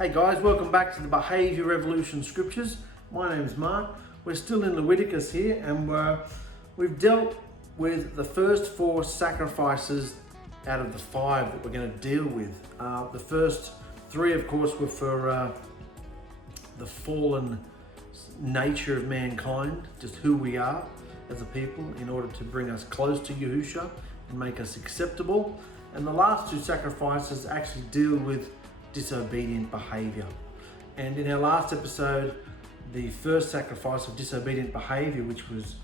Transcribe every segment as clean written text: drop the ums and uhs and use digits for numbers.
Hey guys, welcome back to the Behavior Revolution Scriptures. My name is Mark. We're still in Leviticus here, and we've dealt with the first 4 sacrifices out of the 5 that we're going to deal with. The first 3, of course, were for the fallen nature of mankind, just who we are as a people, in order to bring us close to Yahushua and make us acceptable. And the last 2 sacrifices actually deal with disobedient behavior. And in our last episode, the first sacrifice of disobedient behavior, which was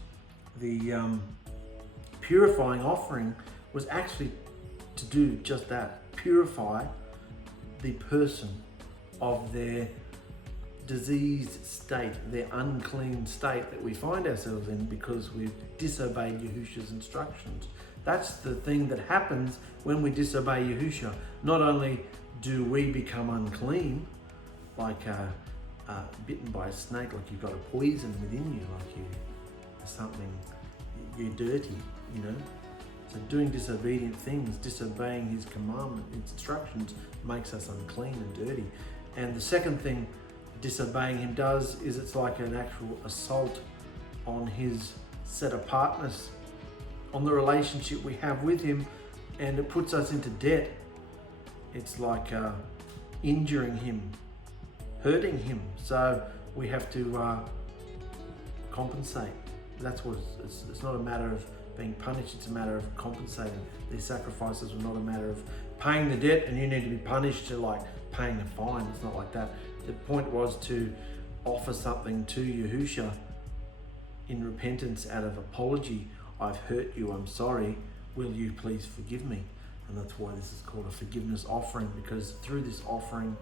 the purifying offering, was actually to do just that, purify the person of their diseased state, their unclean state that we find ourselves in because we've disobeyed Yahushua's instructions. That's the thing that happens when we disobey Yahushua. Not only do we become unclean, like bitten by a snake, like you've got a poison within you, like you're dirty, you know. So doing disobedient things, disobeying his commandment, his instructions, makes us unclean and dirty. And the second thing disobeying him does is it's like an actual assault on his set apartness, on the relationship we have with him, and it puts us into debt. It's like injuring him, hurting him. So we have to compensate. That's what it's not a matter of being punished, it's a matter of compensating. These sacrifices were not a matter of paying the debt and you need to be punished to like paying a fine. It's not like that. The point was to offer something to Yahushua in repentance, out of apology. I've hurt you, I'm sorry, will you please forgive me? And that's why this is called a forgiveness offering, because through this offering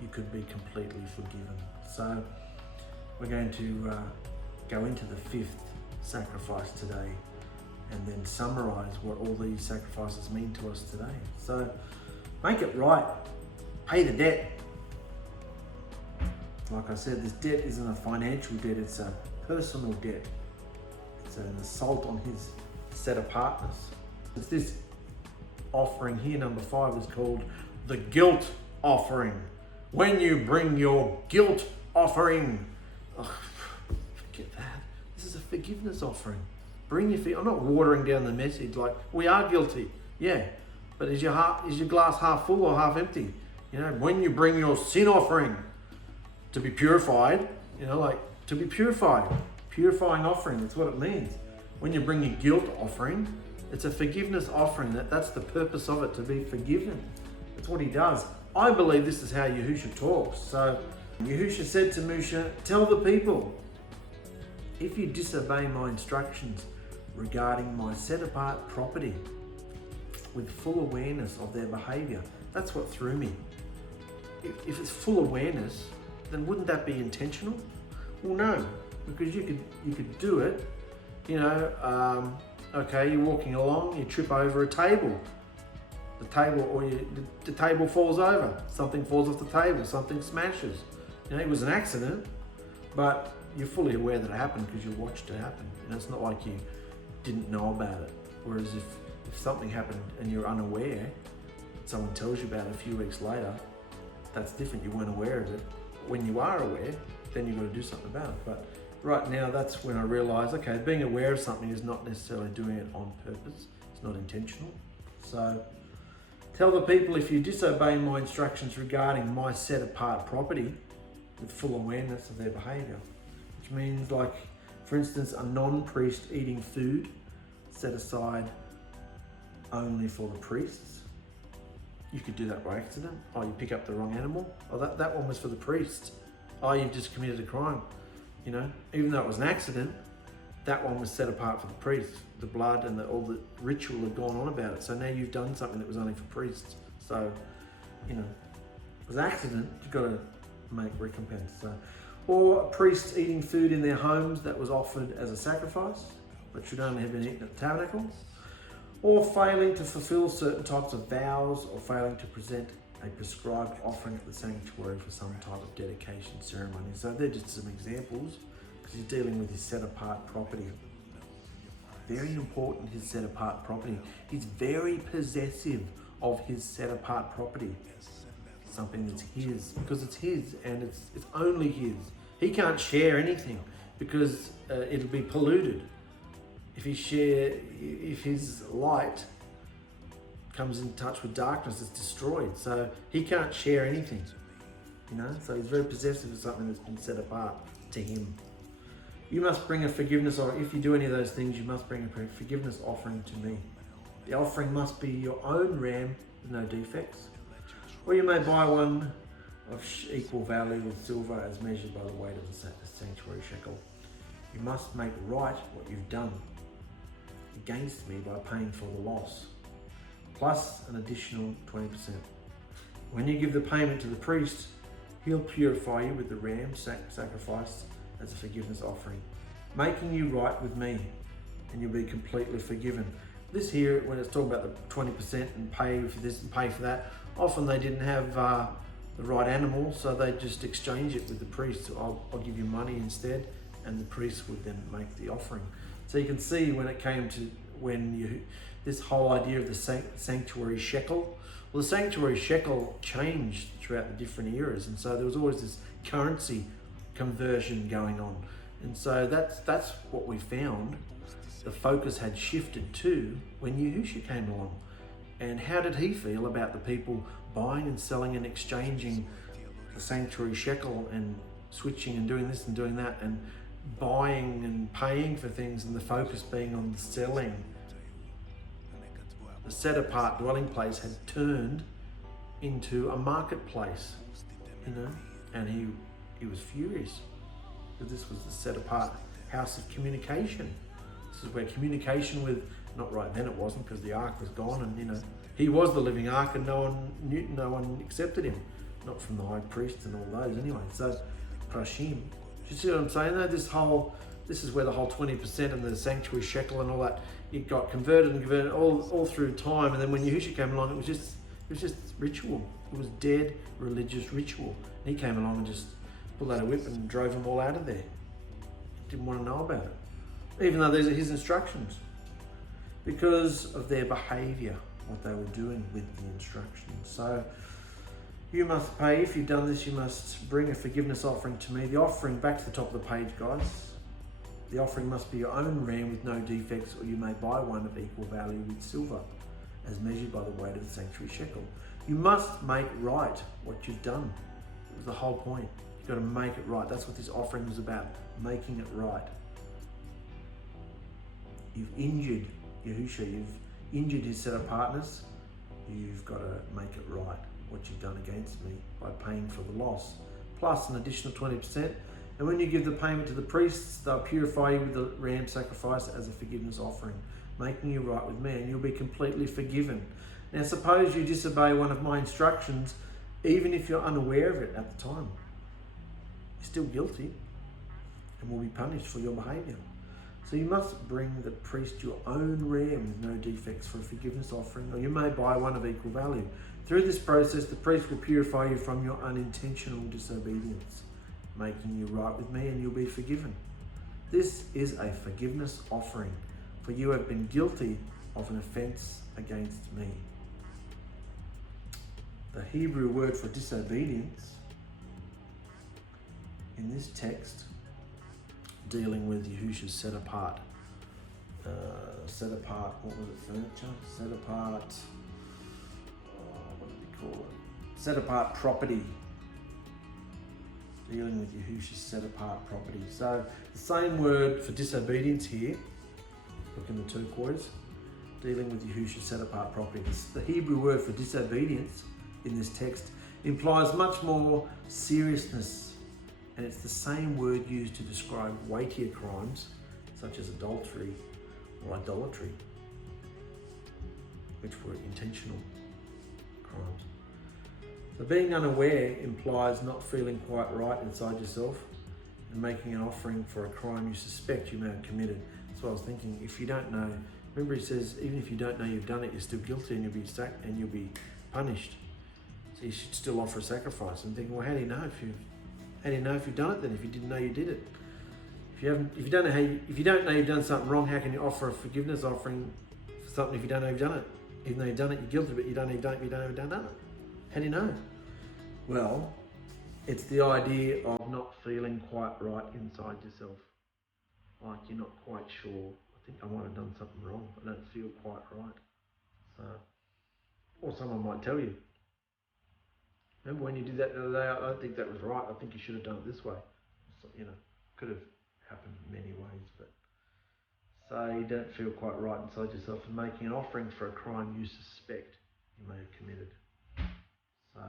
you could be completely forgiven. So we're going to go into the 5th sacrifice today and then summarize what all these sacrifices mean to us today. So make it right, pay the debt. Like I said, this debt isn't a financial debt, it's a personal debt. It's an assault on his set apartness. It's this offering here, number 5, is called the guilt offering. When you bring your guilt offering, forget that. This is a forgiveness offering. Bring your feet. I'm not watering down the message. Like, we are guilty, yeah, but is your glass half full or half empty? You know, when you bring your sin offering to be purified, you know, like to be purified, purifying offering. That's what it means. When you bring your guilt offering, it's a forgiveness offering. That's the purpose of it, to be forgiven. That's what he does. I believe this is how Yahushua talks. So Yahushua said to Moshe, tell the people, if you disobey my instructions regarding my set apart property with full awareness of their behavior, that's what threw me. If it's full awareness, then wouldn't that be intentional? Well, no, because you could do it, you know, okay, you're walking along, you trip over a table. The table falls over, something falls off the table, something smashes. You know, it was an accident, but you're fully aware that it happened because you watched it happen. You know, it's not like you didn't know about it. Whereas if something happened and you're unaware, someone tells you about it a few weeks later, that's different. You weren't aware of it. When you are aware, then you've got to do something about it. But right now, that's when I realized, okay, being aware of something is not necessarily doing it on purpose. It's not intentional. So tell the people, if you disobey my instructions regarding my set apart property with full awareness of their behavior, which means, like, for instance, a non-priest eating food set aside only for the priests. You could do that by accident. Oh, you pick up the wrong animal. Oh, that one was for the priest. Oh, you've just committed a crime. You know, even though it was an accident, that one was set apart for the priest. The blood and all the ritual had gone on about it. So now you've done something that was only for priests. So, you know, it was an accident. You've got to make recompense. So, or priests eating food in their homes that was offered as a sacrifice, but should only have been eaten at the tabernacle. Or failing to fulfill certain types of vows, or failing to present a prescribed offering at the sanctuary for some type of dedication ceremony. So they're just some examples, because he's dealing with his set apart property. Very important, his set apart property. He's very possessive of his set apart property. something that's his, because it's his and it's only his. He can't share anything because it'll be polluted. If his light comes in touch with darkness, it's destroyed. So he can't share anything, so he's very possessive of something that's been set apart to him. You must bring a forgiveness, or if you do any of those things, you must bring a forgiveness offering to me. The offering must be your own ram with no defects, or you may buy one of equal value with silver as measured by the weight of the sanctuary shekel. You must make right what you've done against me by paying for the loss, plus an additional 20%. When you give the payment to the priest, he'll purify you with the ram sacrificed as a forgiveness offering, making you right with me, and you'll be completely forgiven. This here, when it's talking about the 20% and pay for this and pay for that, often they didn't have the right animal, so they just exchange it with the priest. So I'll give you money instead, and the priest would then make the offering. So you can see when it came to this whole idea of the sanctuary shekel. Well, the sanctuary shekel changed throughout the different eras, and so there was always this currency conversion going on, and so that's what we found. The focus had shifted to when Yahushua came along, and how did he feel about the people buying and selling and exchanging the sanctuary shekel and switching and doing this and doing that and buying and paying for things, and the focus being on the selling. The set apart dwelling place had turned into a marketplace, and he was furious because this was the set apart house of communication. This is where communication with, not right then it wasn't because the ark was gone, and he was the living ark, and no one accepted him, not from the high priest and all those anyway. So Prashim, do you see what I'm saying though? This is where the whole 20% and the sanctuary shekel and all that, it got converted all through time. And then when Yahushua came along, it was just ritual. It was dead religious ritual. And he came along and just pulled out a whip and drove them all out of there. Didn't want to know about it, even though these are his instructions, because of their behavior, what they were doing with the instructions. So you must pay. If you've done this, you must bring a forgiveness offering to me. The offering, back to the top of the page, guys. The offering must be your own ram with no defects, or you may buy one of equal value with silver, as measured by the weight of the sanctuary shekel. You must make right what you've done. It was the whole point. You've got to make it right. That's what this offering was about, making it right. You've injured Yahushua. You've injured his set apartness. You've got to make it right, what you've done against me, by paying for the loss, plus an additional 20%. And when you give the payment to the priests, they'll purify you with the ram sacrifice as a forgiveness offering, making you right with me, and you'll be completely forgiven. Now suppose you disobey one of my instructions, even if you're unaware of it at the time. You're still guilty and will be punished for your behavior. So you must bring the priest your own ram with no defects for a forgiveness offering, or you may buy one of equal value. Through this process, the priest will purify you from your unintentional disobedience, making you right with me, and you'll be forgiven. This is a forgiveness offering, for you have been guilty of an offense against me. The Hebrew word for disobedience in this text, dealing with Yahushua's set apart, what was it, furniture? Set apart, what did we call it? Set apart property. Dealing with Yahushua's set apart property. So the same word for disobedience here, look in the turquoise, dealing with Yahushua's set apart property. The Hebrew word for disobedience in this text implies much more seriousness, and it's the same word used to describe weightier crimes such as adultery or idolatry, which were intentional crimes. So being unaware implies not feeling quite right inside yourself and making an offering for a crime you suspect you may have committed. That's what I was thinking. If you don't know, remember he says, even if you don't know you've done it, you're still guilty and you'll be punished. So you should still offer a sacrifice. I'm thinking, well, how do you know if you've done it then? If you didn't know you did it, if you don't know you've done something wrong, how can you offer a forgiveness offering for something if you don't know you've done it? Even though you've done it, you're guilty, but you don't know you've done it. How do you know? Well, it's the idea of not feeling quite right inside yourself. Like you're not quite sure. I think I might have done something wrong. I don't feel quite right. So, or someone might tell you, remember when you did that the other day? I don't think that was right. I think you should have done it this way. So, could have happened in many ways, but so you don't feel quite right inside yourself and making an offering for a crime you suspect you may have committed. So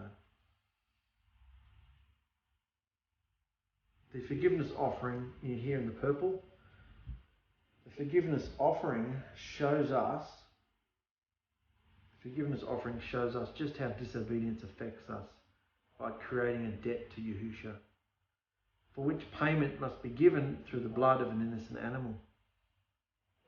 the forgiveness offering you hear in the purple, the forgiveness offering shows us just how disobedience affects us by creating a debt to 𝗂𝗎𝗓, for which payment must be given through the blood of an innocent animal.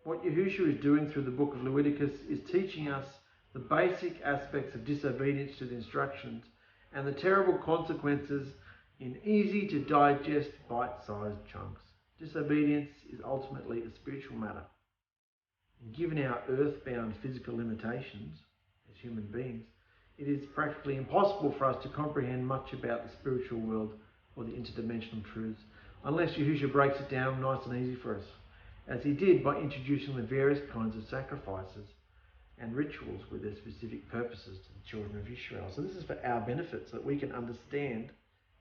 What 𝗂𝗎𝗓 is doing through the book of Leviticus is teaching us the basic aspects of disobedience to the instructions and the terrible consequences in easy to digest bite-sized chunks. Disobedience is ultimately a spiritual matter. And given our earthbound physical limitations as human beings, it is practically impossible for us to comprehend much about the spiritual world or the interdimensional truths unless 𝗂𝗎𝗓 breaks it down nice and easy for us, as he did by introducing the various kinds of sacrifices and rituals with their specific purposes to the children of Israel. So this is for our benefit, so that we can understand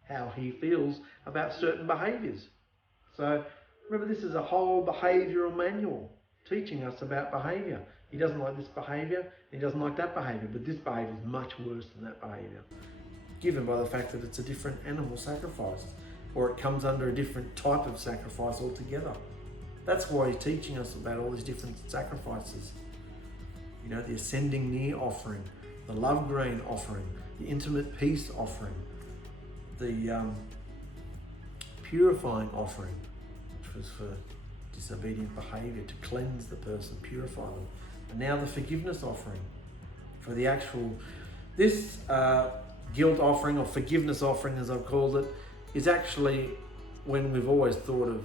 how he feels about certain behaviours. So remember, this is a whole behavioural manual teaching us about behaviour. He doesn't like this behaviour, he doesn't like that behaviour, but this behaviour is much worse than that behaviour, given by the fact that it's a different animal sacrifice, or it comes under a different type of sacrifice altogether. That's why he's teaching us about all these different sacrifices. The ascending near offering, the love grain offering, the intimate peace offering, the purifying offering, which was for disobedient behaviour, to cleanse the person, purify them. And now the forgiveness offering for the actual, this guilt offering or forgiveness offering, as I've called it, is actually, when we've always thought of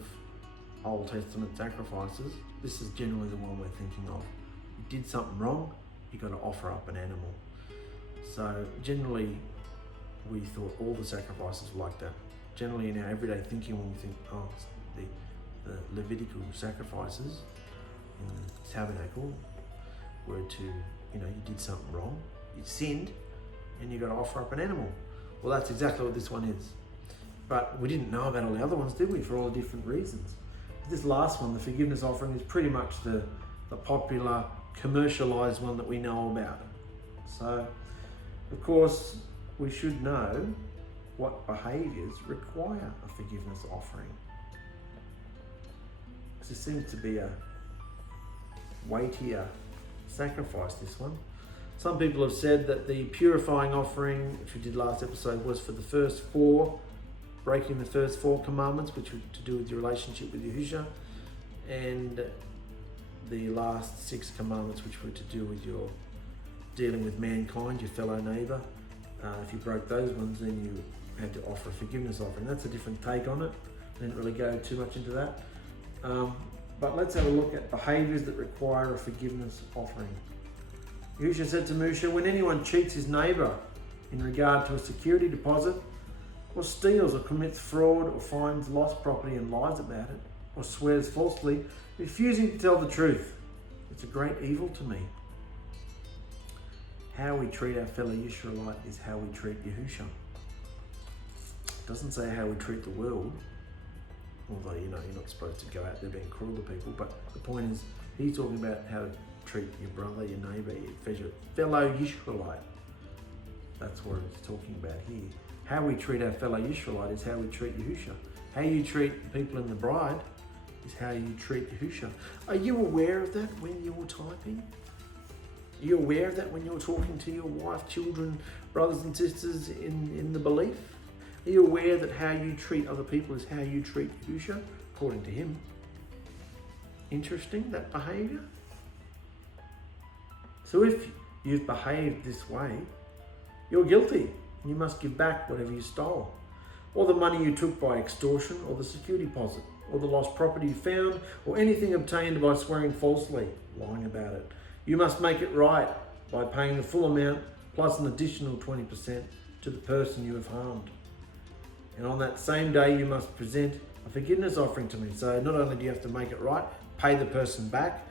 Old Testament sacrifices, this is generally the one we're thinking of. You did something wrong, you got to offer up an animal. So generally we thought all the sacrifices were like that. Generally in our everyday thinking, when we think, the Levitical sacrifices in the tabernacle were to, you did something wrong, you sinned, and you got to offer up an animal. Well, that's exactly what this one is. But we didn't know about all the other ones, did we, for all the different reasons? This last one, the forgiveness offering, is pretty much the popular, commercialised one that we know about. So, of course, we should know what behaviours require a forgiveness offering. Because it seems to be a weightier sacrifice, this one. Some people have said that the purifying offering, which we did last episode, was for the first 4, breaking the first 4 commandments, which were to do with your relationship with 𝗂𝗎𝗓, and the last 6 commandments, which were to do with your dealing with mankind, your fellow neighbour. If you broke those ones, then you had to offer a forgiveness offering. That's a different take on it. I didn't really go too much into that. But let's have a look at behaviours that require a forgiveness offering. 𝗂𝗎𝗓 said to Moshe, when anyone cheats his neighbour in regard to a security deposit, or steals or commits fraud or finds lost property and lies about it, or swears falsely, refusing to tell the truth, it's a great evil to me. How we treat our fellow Israelite is how we treat 𝗂𝗎𝗓. It doesn't say how we treat the world, although you're not supposed to go out there being cruel to people, but the point is, he's talking about how to treat your brother, your neighbour, your fellow Israelite. That's what it's talking about here. How we treat our fellow Israelite is how we treat 𝗂𝗎𝗓. How you treat people in the bride is how you treat 𝗂𝗎𝗓. Are you aware of that when you're typing? Are you aware of that when you're talking to your wife, children, brothers and sisters in the belief? Are you aware that how you treat other people is how you treat 𝗂𝗎𝗓, according to him? Interesting, that behaviour. So if you've behaved this way, you're guilty. You must give back whatever you stole, or the money you took by extortion, or the security deposit, or the lost property you found, or anything obtained by swearing falsely, lying about it. You must make it right by paying the full amount plus an additional 20% to the person you have harmed. And on that same day you must present a forgiveness offering to me. So not only do you have to make it right, pay the person back,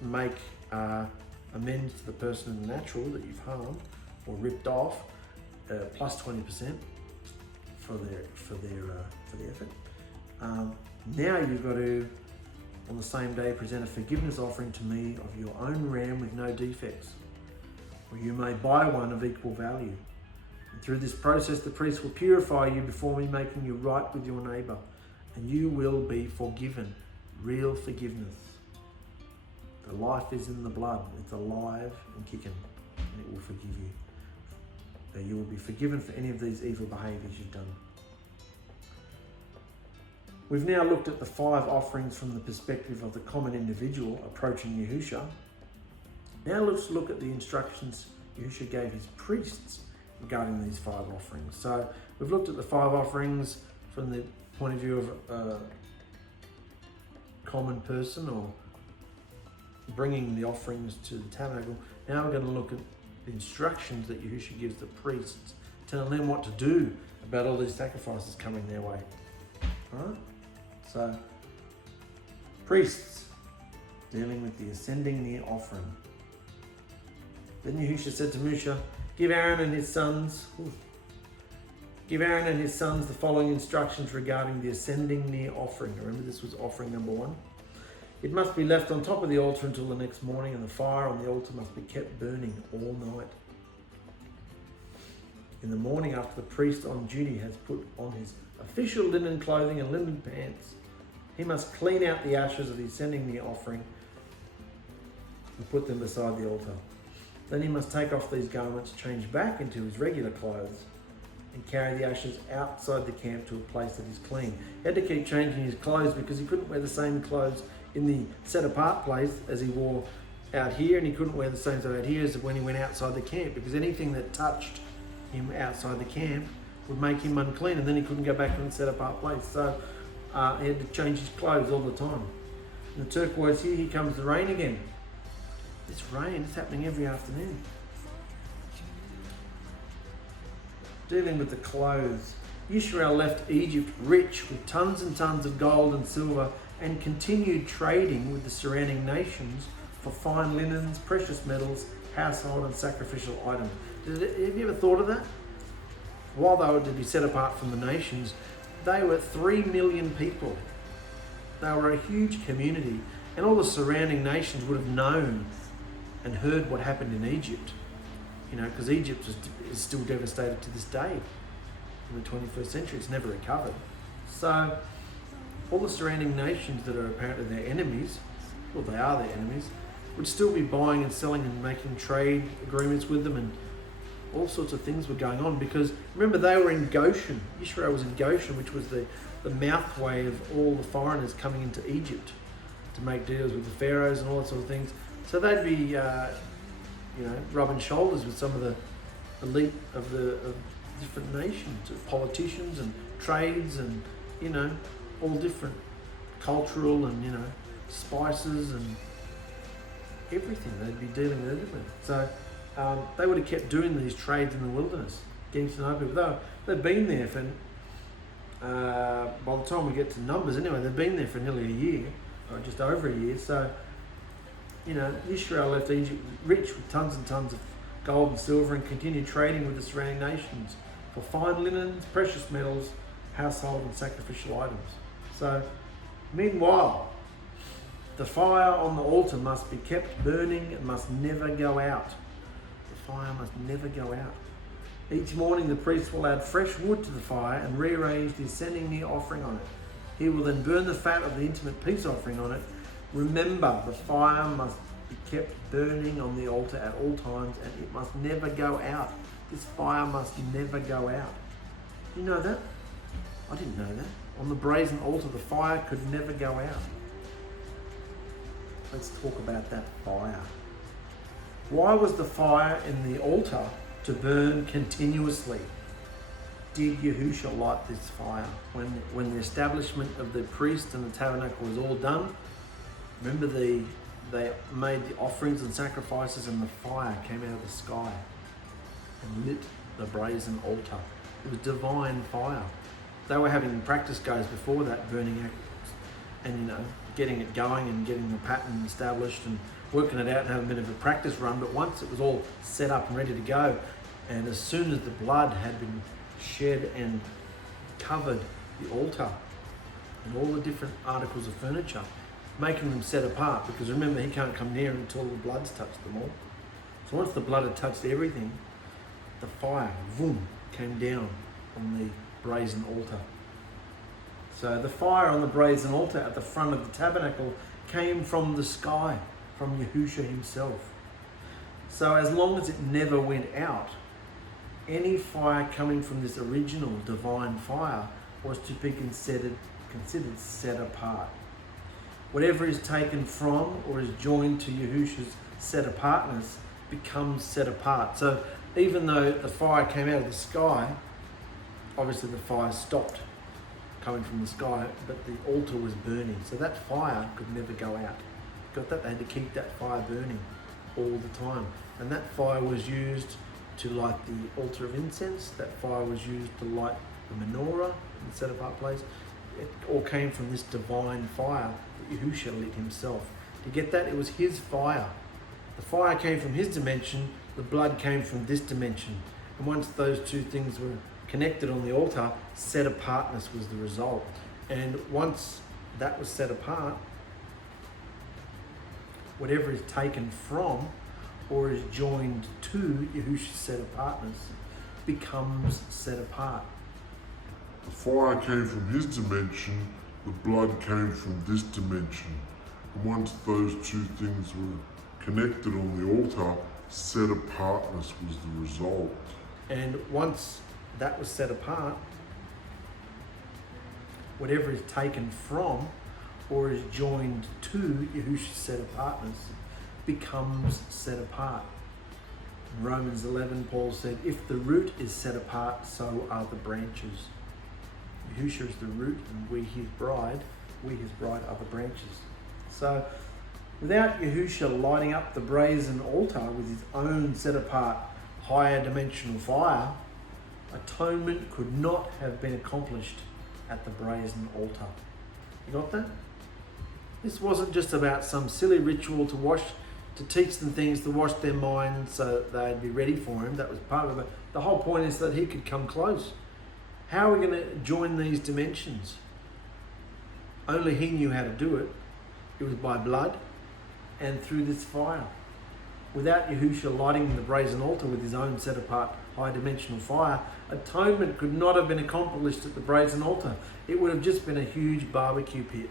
make amends to the person in the natural that you've harmed or ripped off, plus 20% for the effort. Now you've got to, on the same day, present a forgiveness offering to me of your own ram with no defects, or you may buy one of equal value. And through this process, the priest will purify you before me, making you right with your neighbour, and you will be forgiven. Real forgiveness. The life is in the blood. It's alive and kicking, and it will forgive you. That you will be forgiven for any of these evil behaviours you've done. We've now looked at the 5 offerings from the perspective of the common individual approaching Yahusha. Now let's look at the instructions Yahusha gave his priests regarding these 5 offerings. So we've looked at the 5 offerings from the point of view of a common person or bringing the offerings to the tabernacle. Now we're going to look at the instructions that Yahusha gives the priests, telling them what to do about all these sacrifices coming their way. Alright? So, priests dealing with the ascending near offering. Then Yahusha said to Moshe, give Aaron and his sons the following instructions regarding the ascending near offering. Remember, this was offering number 1. It must be left on top of the altar until the next morning, and the fire on the altar must be kept burning all night. In the morning, after the priest on duty has put on his official linen clothing and linen pants, he must clean out the ashes of the ascending near offering and put them beside the altar. Then he must take off these garments, change back into his regular clothes, and carry the ashes outside the camp to a place that is clean. He had to keep changing his clothes because he couldn't wear the same clothes in the set apart place as he wore out here, and he couldn't wear the same stuff out here as when he went outside the camp, because anything that touched him outside the camp would make him unclean, and then he couldn't go back to the set apart place. So he had to change his clothes all the time. In the turquoise here comes the rain again. This rain is happening every afternoon. Dealing with the clothes. Israel left Egypt rich with tons and tons of gold and silver, and continued trading with the surrounding nations for fine linens, precious metals, household and sacrificial items. Have you ever thought of that? While they were to be set apart from the nations, they were 3 million people. They were a huge community, and all the surrounding nations would have known and heard what happened in Egypt. You know, because Egypt is still devastated to this day. In the 21st century, it's never recovered. So all the surrounding nations that are apparently their enemies, well, they are their enemies, would still be buying and selling and making trade agreements with them, and all sorts of things were going on, because remember, they were in Goshen. Israel was in Goshen, which was the mouthway of all the foreigners coming into Egypt to make deals with the pharaohs and all that sort of things. So they'd be, rubbing shoulders with some of the elite of different nations, of politicians and trades, and all different cultural and spices and everything. They'd be dealing with everything. So they would have kept doing these trades in the wilderness, getting to know people. They've been there for, by the time we get to Numbers anyway, they've been there for nearly a year, or just over a year. So, Israel left Egypt rich with tons and tons of gold and silver, and continued trading with the surrounding nations for fine linens, precious metals, household and sacrificial items. So, meanwhile, the fire on the altar must be kept burning and must never go out. The fire must never go out. Each morning the priest will add fresh wood to the fire and rearrange the ascending near offering on it. He will then burn the fat of the intimate peace offering on it. Remember, the fire must be kept burning on the altar at all times, and it must never go out. This fire must never go out. Do you know that? I didn't know that. On the brazen altar, the fire could never go out. Let's talk about that fire. Why was the fire in the altar to burn continuously? Did Yahusha light this fire? When the establishment of the priest and the tabernacle was all done, remember they made the offerings and sacrifices, and the fire came out of the sky and lit the brazen altar. It was divine fire. They were having practice goes before that, burning apples and getting it going and getting the pattern established and working it out and having a bit of a practice run. But once it was all set up and ready to go, and as soon as the blood had been shed and covered the altar and all the different articles of furniture, making them set apart, because remember, he can't come near until the blood's touched them all. So once the blood had touched everything, the fire, boom, came down on the brazen altar. So the fire on the brazen altar at the front of the tabernacle came from the sky, from Yahushua himself. So as long as it never went out, any fire coming from this original divine fire was to be considered set apart. Whatever is taken from or is joined to Yahushua's set apartness becomes set apart. So even though the fire came out of the sky, obviously the fire stopped coming from the sky, but the altar was burning. So that fire could never go out. Got that? They had to keep that fire burning all the time. And that fire was used to light the altar of incense. That fire was used to light the menorah in the set apart place. It all came from this divine fire that Yahushua lit himself. To get that, it was his fire. The fire came from his dimension, the blood came from this dimension. And once those two things were connected on the altar, set apartness was the result. And once that was set apart, whatever is taken from or is joined to Yahushua's set apartness becomes set apart. The fire came from his dimension, the blood came from this dimension. And once those two things were connected on the altar, set apartness was the result. And once that was set apart, whatever is taken from or is joined to Yahushua's set apartness becomes set apart. In Romans 11, Paul said, if the root is set apart, so are the branches. Yahushua is the root, and we his bride are the branches. So without Yahushua lighting up the brazen altar with his own set apart higher dimensional fire, atonement could not have been accomplished at the brazen altar. You got that? This wasn't just about some silly ritual to teach them things, to wash their minds so they'd be ready for him. That was part of it. The whole point is that he could come close. How are we going to join these dimensions? Only he knew how to do it. It was by blood and through this fire. Without Yahushua lighting the brazen altar with his own set apart high dimensional fire, atonement could not have been accomplished at the brazen altar. It would have just been a huge barbecue pit.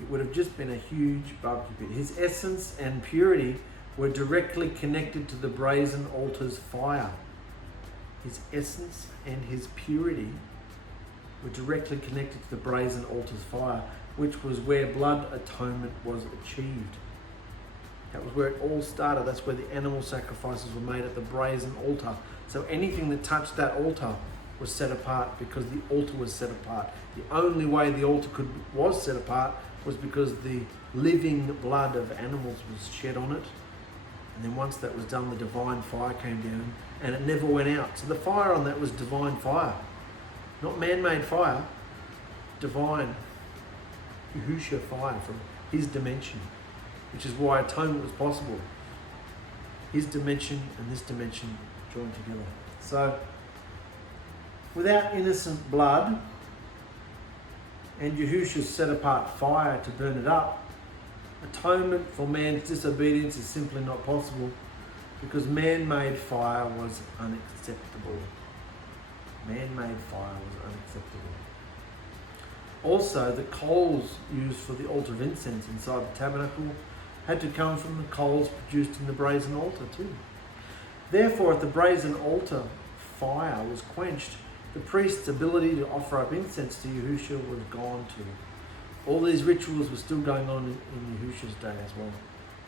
It would have just been a huge barbecue pit. His essence and purity were directly connected to the brazen altar's fire. His essence and his purity were directly connected to the brazen altar's fire, which was where blood atonement was achieved. That was where it all started. That's where the animal sacrifices were made, at the brazen altar. So anything that touched that altar was set apart because the altar was set apart. The only way the altar was set apart was because the living blood of animals was shed on it. And then once that was done, the divine fire came down and it never went out. So the fire on that was divine fire. Not man-made fire, divine Yahushua fire from his dimension, which is why atonement was possible. His dimension and this dimension joined together. So without innocent blood and Yahushua's set apart fire to burn it up, atonement for man's disobedience is simply not possible, because man-made fire was unacceptable. Man-made fire was unacceptable. Also, the coals used for the altar of incense inside the tabernacle had to come from the coals produced in the brazen altar too. Therefore, if the brazen altar fire was quenched, the priest's ability to offer up incense to Yahushua was gone too. All these rituals were still going on in Yahushua's day as well.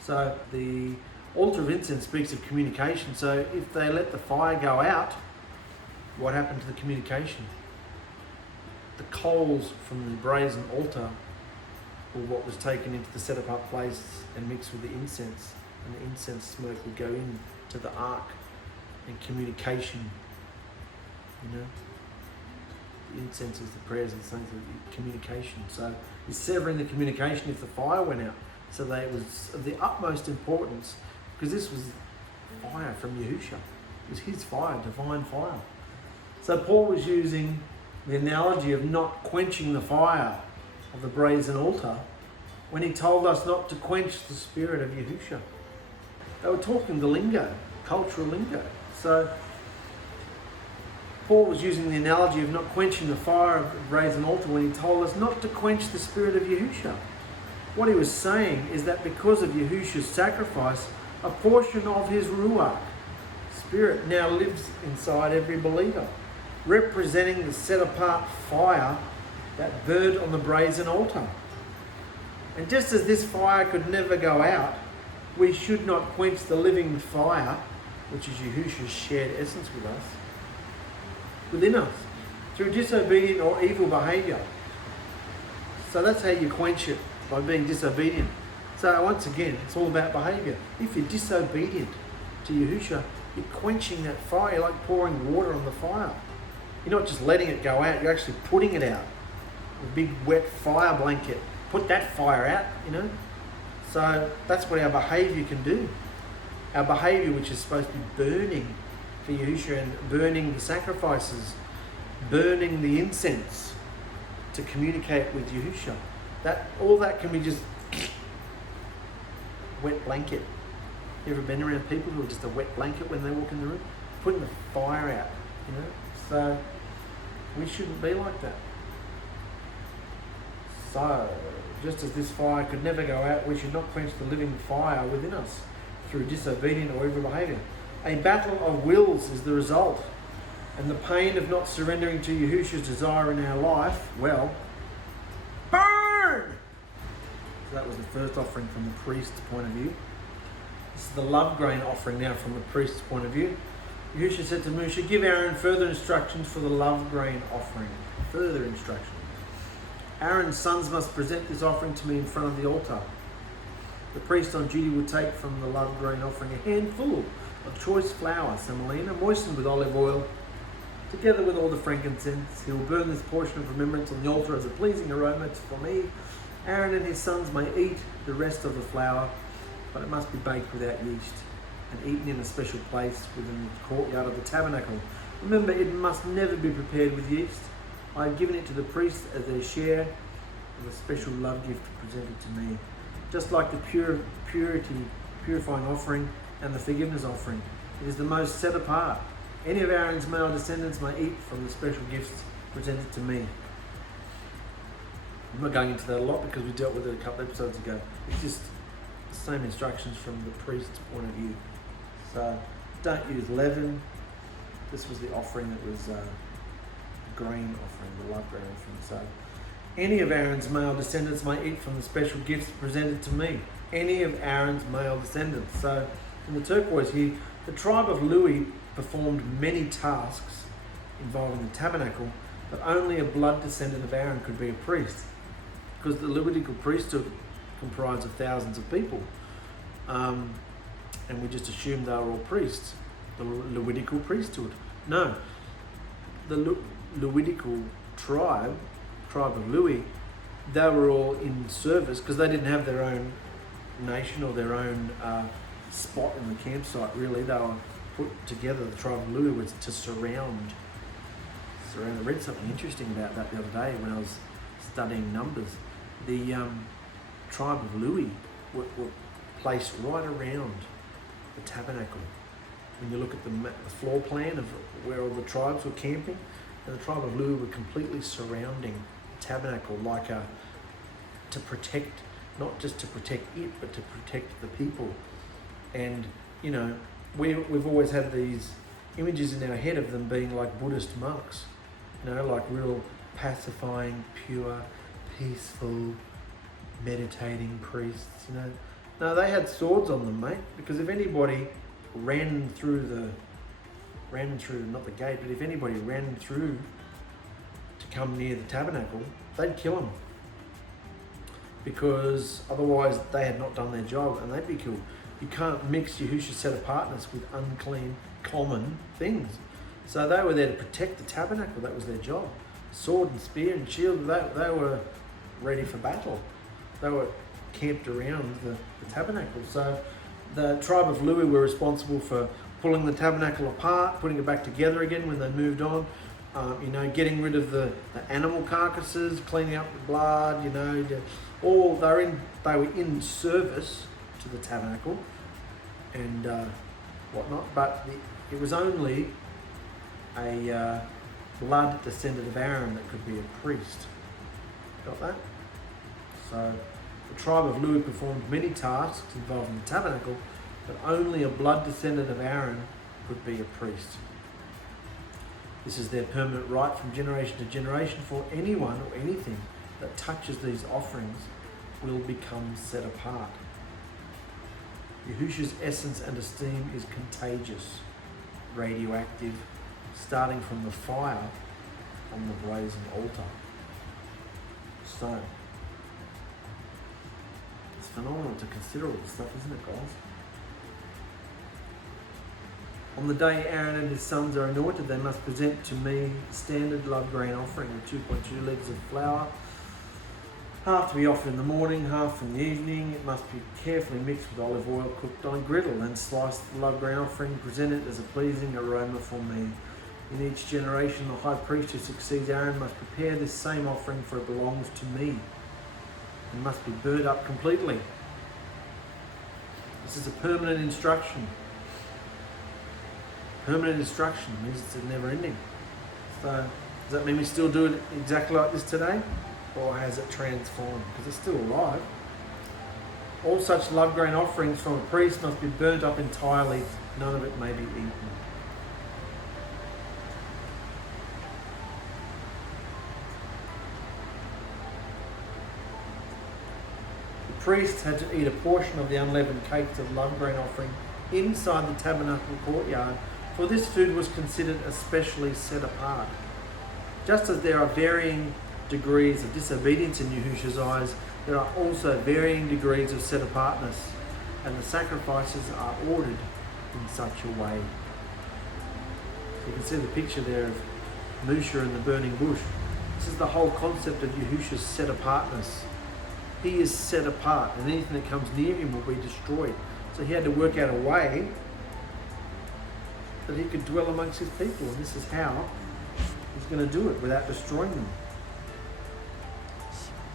So the altar of incense speaks of communication. So if they let the fire go out, what happened to the communication? The coals from the brazen altar were what was taken into the set-apart place and mixed with the incense. And the incense smoke would go in to the ark and communication. You know, the incense is the prayers of the saints, communication. So he's severing the communication if the fire went out. So that it was of the utmost importance, because this was fire from Yahusha. It was his fire, divine fire. So Paul was using the analogy of not quenching the fire of the brazen altar when he told us not to quench the spirit of Yahusha. They were talking the lingo, cultural lingo. So Paul was using the analogy of not quenching the fire of the brazen altar when he told us not to quench the spirit of Yahusha. What he was saying is that because of Yahusha's sacrifice, a portion of his Ruach spirit now lives inside every believer, representing the set-apart fire that burned on the brazen altar. And just as this fire could never go out, we should not quench the living fire, which is Yahusha's shared essence with us, within us, through disobedient or evil behaviour. So that's how you quench it, by being disobedient. So once again, it's all about behaviour. If you're disobedient to Yahusha, you're quenching that fire. You're like pouring water on the fire. You're not just letting it go out, you're actually putting it out. A big wet fire blanket. Put that fire out, you know. So that's what our behaviour can do. Our behaviour, which is supposed to be burning for Yahusha and burning the sacrifices, burning the incense to communicate with Yahusha. All that can be just wet blanket. You ever been around people who are just a wet blanket when they walk in the room? Putting the fire out, you know. So we shouldn't be like that. So, just as this fire could never go out, we should not quench the living fire within us through disobedient or evil behaviour. A battle of wills is the result, and the pain of not surrendering to Yahusha's desire in our life, well, burn! So that was the first offering from the priest's point of view. This is the love grain offering now from the priest's point of view. Yahusha said to Moshe, give Aaron further instructions for the love grain offering. Further instructions. Aaron's sons must present this offering to me in front of the altar. The priest on duty would take from the love grain offering a handful of choice flour, semolina, moistened with olive oil, together with all the frankincense. He will burn this portion of remembrance on the altar as a pleasing aroma for me. Aaron and his sons may eat the rest of the flour, but it must be baked without yeast and eaten in a special place within the courtyard of the tabernacle. Remember, it must never be prepared with yeast. I have given it to the priests as their share of a special love gift presented to me. Just like the purifying offering and the forgiveness offering, it is the most set apart. Any of Aaron's male descendants may eat from the special gifts presented to me. I'm not going into that a lot because we dealt with it a couple episodes ago. It's just the same instructions from the priest's point of view. So don't use leaven. This was the offering that was grain offering, the love grain offering. So any of Aaron's male descendants may eat from the special gifts presented to me. Any of Aaron's male descendants. So in the turquoise here, the tribe of Lewi performed many tasks involving the tabernacle, but only a blood descendant of Aaron could be a priest, because the Levitical priesthood comprised of thousands of people, and we just assumed they were all priests. The Levitical priesthood. No, the Levitical tribe of Lewi, they were all in service because they didn't have their own nation or their own spot in the campsite. Really, they were put together. The tribe of Lewi was to surround. I read something interesting about that the other day when I was studying numbers. The tribe of Lewi were placed right around the tabernacle. When you look at the floor plan of where all the tribes were camping, and the tribe of Lewi were completely surrounding the tabernacle, like to protect, not just to protect it, but to protect the people. And you know, we've always had these images in our head of them being like Buddhist monks, you know, like real pacifying, pure, peaceful, meditating priests, you know. No, they had swords on them, mate, because if anybody ran through, not the gate, but if anybody ran through to come near the tabernacle, they'd kill them, because otherwise they had not done their job and they'd be killed. You can't mix Yahusha's set apartness with unclean common things. So they were there to protect the tabernacle. That was their job. Sword and spear and shield, they were ready for battle. They were camped around the tabernacle. So the tribe of Lewi were responsible for pulling the tabernacle apart, putting it back together again when they moved on. Getting rid of the animal carcasses, cleaning up the blood. They were in service to the tabernacle and whatnot. But it was only a blood descendant of Aaron that could be a priest. Got that? So the tribe of Lewi performed many tasks involving the tabernacle, but only a blood descendant of Aaron could be a priest. This is their permanent right from generation to generation, for anyone or anything that touches these offerings will become set apart. Yahushua's essence and esteem is contagious, radioactive, starting from the fire on the brazen altar. So, it's phenomenal to consider all this stuff, isn't it, guys? On the day Aaron and his sons are anointed, they must present to me standard love grain offering of 2.2 litres of flour, half to be offered in the morning, half in the evening. It must be carefully mixed with olive oil cooked on a griddle, then sliced the love grain offering, presented as a pleasing aroma for me. In each generation, the high priest who succeeds Aaron must prepare this same offering, for it belongs to me and must be burnt up completely. This is a permanent instruction. Permanent instruction means it's never ending. So, does that mean we still do it exactly like this today? Or has it transformed? Because it's still alive. All such love grain offerings from a priest must be burnt up entirely. None of it may be eaten. The priest had to eat a portion of the unleavened cakes of love grain offering inside the tabernacle courtyard, for this food was considered especially set apart. Just as there are varying degrees of disobedience in Yahushua's eyes, there are also varying degrees of set apartness, and the sacrifices are ordered in such a way. You can see the picture there of Musha and the burning bush. This is the whole concept of Yahushua's set apartness. He is set apart, and anything that comes near him will be destroyed. So he had to work out a way that he could dwell amongst his people, and this is how he's going to do it without destroying them.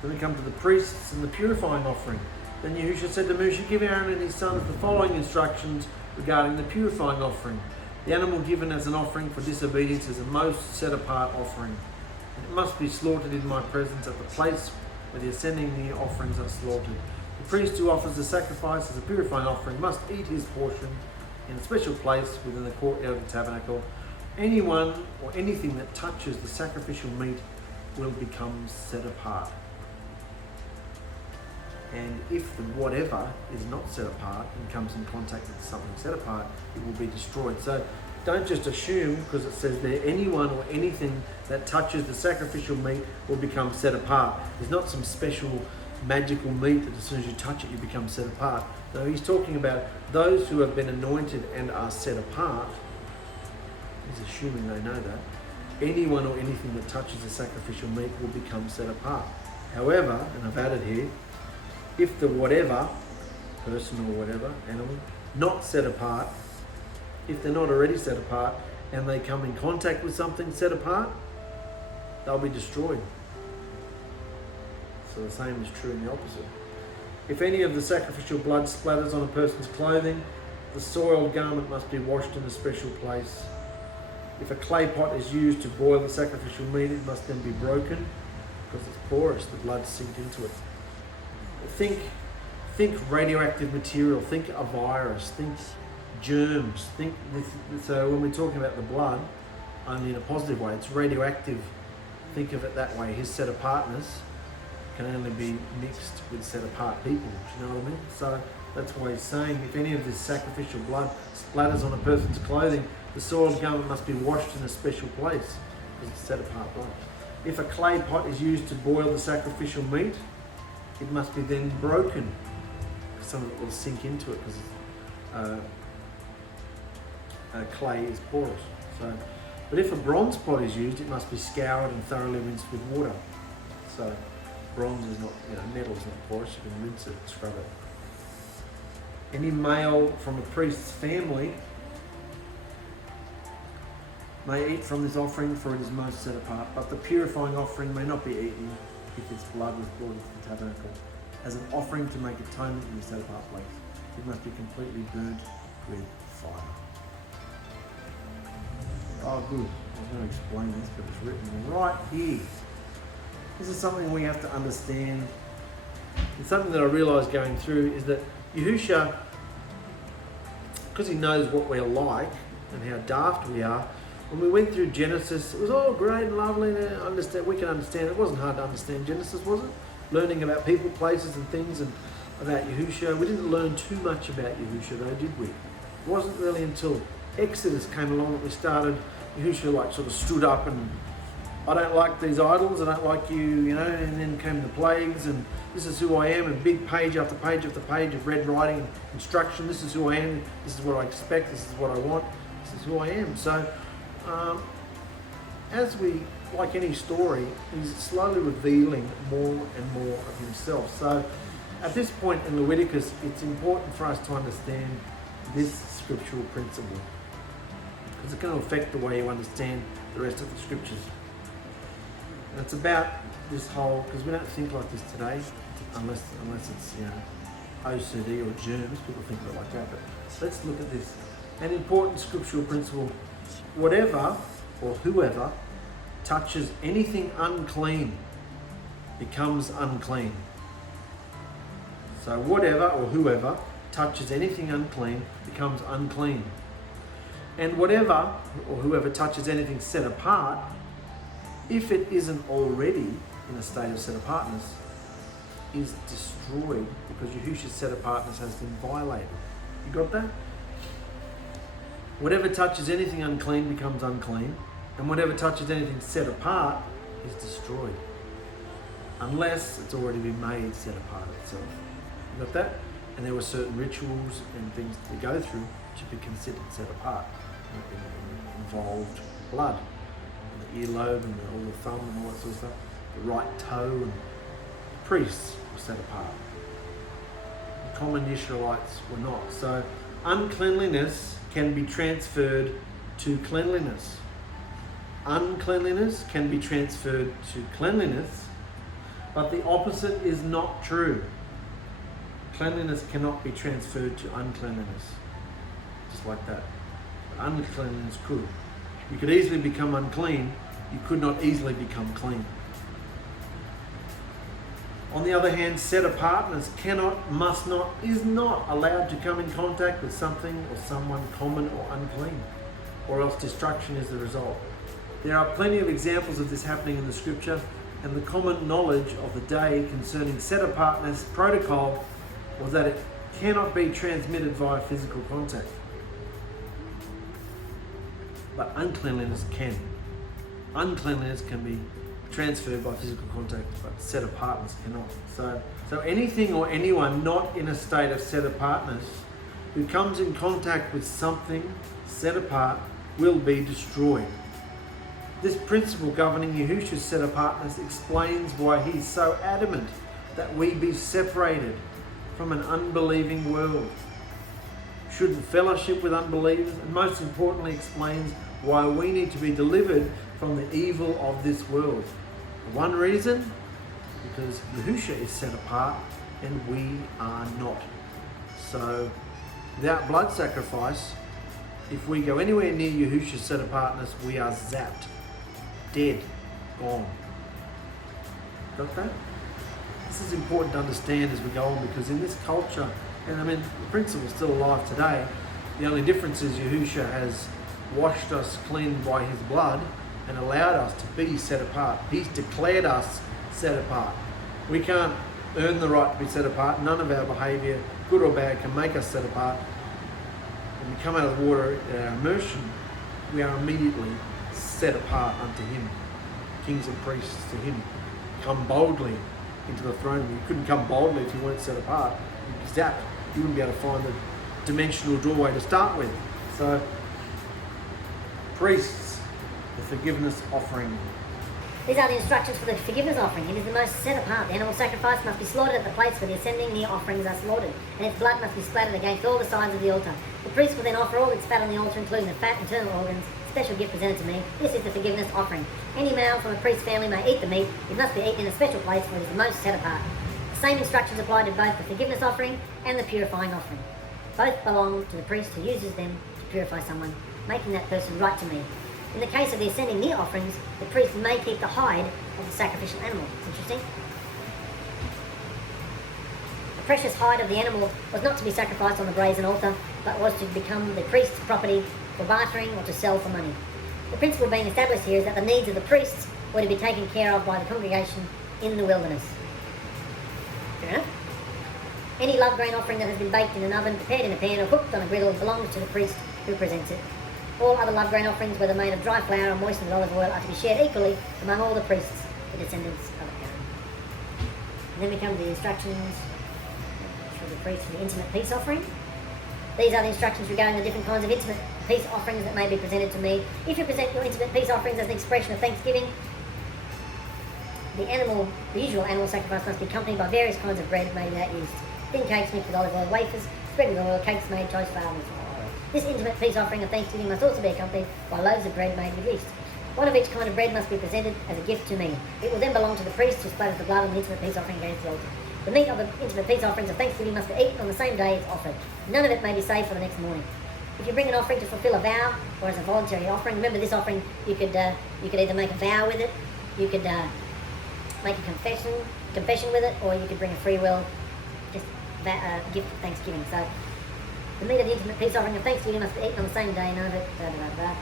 Then we come to the priests and the purifying offering. Then Yahushua said to Musha, give Aaron and his sons the following instructions regarding the purifying offering. The animal given as an offering for disobedience is a most set apart offering. It must be slaughtered in my presence at the place where the ascending the offerings are slaughtered. The priest who offers the sacrifice as a purifying offering must eat his portion in a special place within the courtyard of the tabernacle. Anyone or anything that touches the sacrificial meat will become set apart. And if the whatever is not set apart and comes in contact with something set apart, it will be destroyed. So don't just assume, because it says there, anyone or anything that touches the sacrificial meat will become set apart. There's not some special magical meat that as soon as you touch it, you become set apart. No, he's talking about those who have been anointed and are set apart. He's assuming they know that. Anyone or anything that touches the sacrificial meat will become set apart. However, and I've added here, if the whatever, person or whatever, animal, not set apart, if they're not already set apart and they come in contact with something set apart, they'll be destroyed. So the same is true in the opposite. If any of the sacrificial blood splatters on a person's clothing, the soiled garment must be washed in a special place. If a clay pot is used to boil the sacrificial meat, it must then be broken because it's porous, the blood sinks into it. Think radioactive material, think a virus, think germs, think this. So when we're talking about the blood, only in a positive way, it's radioactive. Think of it that way. His set apartness can only be mixed with set apart people. Do you know what I mean? So that's why he's saying if any of this sacrificial blood splatters on a person's clothing, the soiled garment must be washed in a special place because it's set apart blood. If a clay pot is used to boil the sacrificial meat, it must be then broken. Some of it will sink into it because clay is porous. So, but if a bronze pot is used, it must be scoured and thoroughly rinsed with water. So bronze is not, metal is not porous. You can rinse it and scrub it. Any male from a priest's family may eat from this offering, for it is most set apart. But the purifying offering may not be eaten if its blood was brought into the tabernacle as an offering to make atonement in the set apart place. It must be completely burnt with fire. Oh, good. I was going to explain this, but it's written right here. This is something we have to understand. It's something that I realised going through is that Yahushua, because he knows what we're like and how daft we are, when we went through Genesis, it was all great and lovely to understand. We can understand. It wasn't hard to understand Genesis, was it? Learning about people, places and things and about Yahushua. We didn't learn too much about Yahushua though, did we? It wasn't really until Exodus came along that we started, Yahushua sort of stood up and, I don't like these idols, I don't like you, and then came the plagues and this is who I am, and big page after page after page of red writing and instruction. This is who I am, this is what I expect, this is what I want, this is who I am. So as we, like any story, he's slowly revealing more and more of himself. So at this point in Leviticus, it's important for us to understand this scriptural principle, because it's going to affect the way you understand the rest of the scriptures. And it's about this whole, because we don't think like this today, unless it's OCD or germs, people think of it like that. But let's look at this. An important scriptural principle: whatever or whoever touches anything unclean becomes unclean. So whatever or whoever touches anything unclean becomes unclean. And whatever or whoever touches anything set apart, if it isn't already in a state of set apartness, is destroyed, because Yahushua's set apartness has been violated. You got that? Whatever touches anything unclean becomes unclean, and whatever touches anything set apart is destroyed, unless it's already been made set apart itself. You got that? And there were certain rituals and things to go through to be considered set apart. It involved blood, and the earlobe and all the thumb and all that sort of stuff, the right toe, and the priests were set apart. The common Israelites were not. So uncleanliness can be transferred to cleanliness. Uncleanliness can be transferred to cleanliness, but the opposite is not true. Cleanliness cannot be transferred to uncleanliness, just like that. But uncleanliness could. You could easily become unclean, you could not easily become clean. On the other hand, set apartness cannot, must not, is not allowed to come in contact with something or someone common or unclean, or else destruction is the result. There are plenty of examples of this happening in the scripture, and the common knowledge of the day concerning set apartness protocol was that it cannot be transmitted via physical contact. But uncleanliness can. Uncleanliness can be transferred by physical contact, but set apartness cannot. So anything or anyone not in a state of set apartness who comes in contact with something set apart will be destroyed. This principle governing Yahushua's set apartness explains why he's so adamant that we be separated from an unbelieving world, shouldn't fellowship with unbelievers, and most importantly explains why we need to be delivered from the evil of this world. One reason, because Yahushua is set apart and we are not. So without blood sacrifice, if we go anywhere near Yahushua's set apartness, we are zapped, dead, gone. Got that? This is important to understand as we go on, because in this culture, and the principle is still alive today, the only difference is Yahushua has washed us clean by his blood and allowed us to be set apart. He's declared us set apart. We can't earn the right to be set apart. None of our behaviour, good or bad, can make us set apart. When we come out of the water at our immersion, we are immediately set apart unto him. Kings and priests to him. Come boldly into the throne. You couldn't come boldly if you weren't set apart. You'd be zapped. You wouldn't be able to find the dimensional doorway to start with. So priests, the forgiveness offering. These are the instructions for the forgiveness offering. It is the most set apart. The animal sacrifice must be slaughtered at the place where the ascending near offerings are slaughtered, and its blood must be splattered against all the sides of the altar. The priest will then offer all its fat on the altar, including the fat, internal organs, special gift presented to me. This is the forgiveness offering. Any male from a priest's family may eat the meat. It must be eaten in a special place where it is the most set apart. The same instructions apply to both the forgiveness offering and the purifying offering. Both belong to the priest who uses them to purify someone, making that person right to me. In the case of the ascending near offerings, the priest may keep the hide of the sacrificial animal. It's interesting. The precious hide of the animal was not to be sacrificed on the brazen altar, but was to become the priest's property for bartering or to sell for money. The principle being established here is that the needs of the priests were to be taken care of by the congregation in the wilderness. Fair enough? Any love grain offering that has been baked in an oven, prepared in a pan, or cooked on a griddle belongs to the priest who presents it. All other love grain offerings, whether made of dry flour or moistened with olive oil, are to be shared equally among all the priests, the descendants of Aaron. And then we come to the instructions for the priest for the intimate peace offering. These are the instructions regarding the different kinds of intimate peace offerings that may be presented to me. If you present your intimate peace offerings as an expression of thanksgiving, the usual animal sacrifice must be accompanied by various kinds of bread made without yeast. Thin cakes mixed with olive oil, wafers spread with oil, cakes made toast flour with oil. This intimate peace offering of thanksgiving must also be accompanied by loaves of bread made with yeast. One of each kind of bread must be presented as a gift to me. It will then belong to the priest who splatters the blood on the intimate peace offering against the altar. The meat of the intimate peace offerings of thanksgiving must be eaten on the same day it's offered. None of it may be saved for the next morning. If you bring an offering to fulfill a vow, or as a voluntary offering, remember this offering, you could either make a vow with it, you could make a confession with it, or you could bring a free will, just gift of thanksgiving. So the meat of the intimate peace offering of thanksgiving must be eaten on the same day. None of it. Blah, blah, blah.